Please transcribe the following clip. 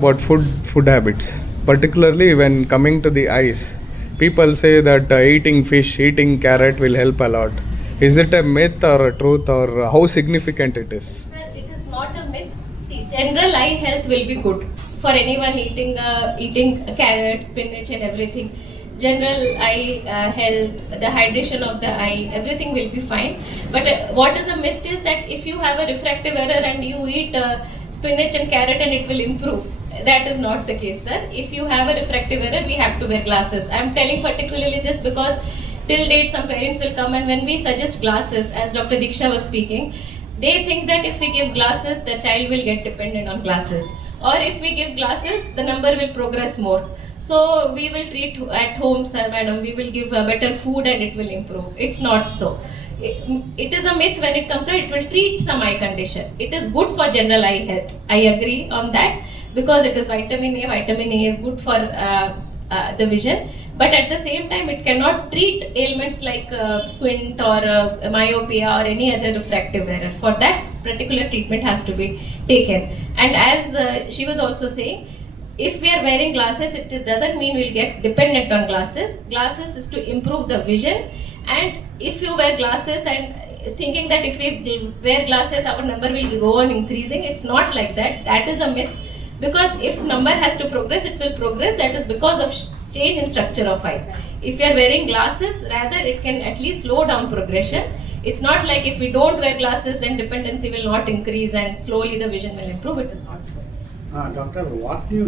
About food habits, particularly when coming to the eyes. People say that eating fish, eating carrot will help a lot. Is it a myth or a truth, or how significant it is? Sir, it is not a myth. See, general eye health will be good for anyone eating carrot, spinach, and everything. General eye health, the hydration of the eye, everything will be fine. But what is a myth is that if you have a refractive error and you eat spinach and carrot and it will improve. That is not the case, sir. If you have a refractive error, we have to wear glasses. I am telling particularly this because till date some parents will come, and when we suggest glasses, as Dr. Diksha was speaking, they think that if we give glasses, the child will get dependent on glasses. Or if we give glasses, the number will progress more. So we will treat at home, sir, madam, we will give better food and it will improve. It's not so. It is a myth when it comes to it will treat some eye condition. It is good for general eye health. I agree on that because it is vitamin A. Vitamin A is good for the vision. But at the same time, it cannot treat ailments like squint or myopia or any other refractive error. For that, particular treatment has to be taken. And as she was also saying, if we are wearing glasses, it doesn't mean we'll get dependent on glasses. Glasses is to improve the vision. And if you wear glasses and thinking that if we wear glasses, our number will go on increasing, it's not like that. That is a myth. Because if number has to progress, it will progress. That is because of change in structure of eyes. If you are wearing glasses, rather it can at least slow down progression. It's not like if we don't wear glasses, then dependency will not increase and slowly the vision will improve. It is not so. Doctor, what do you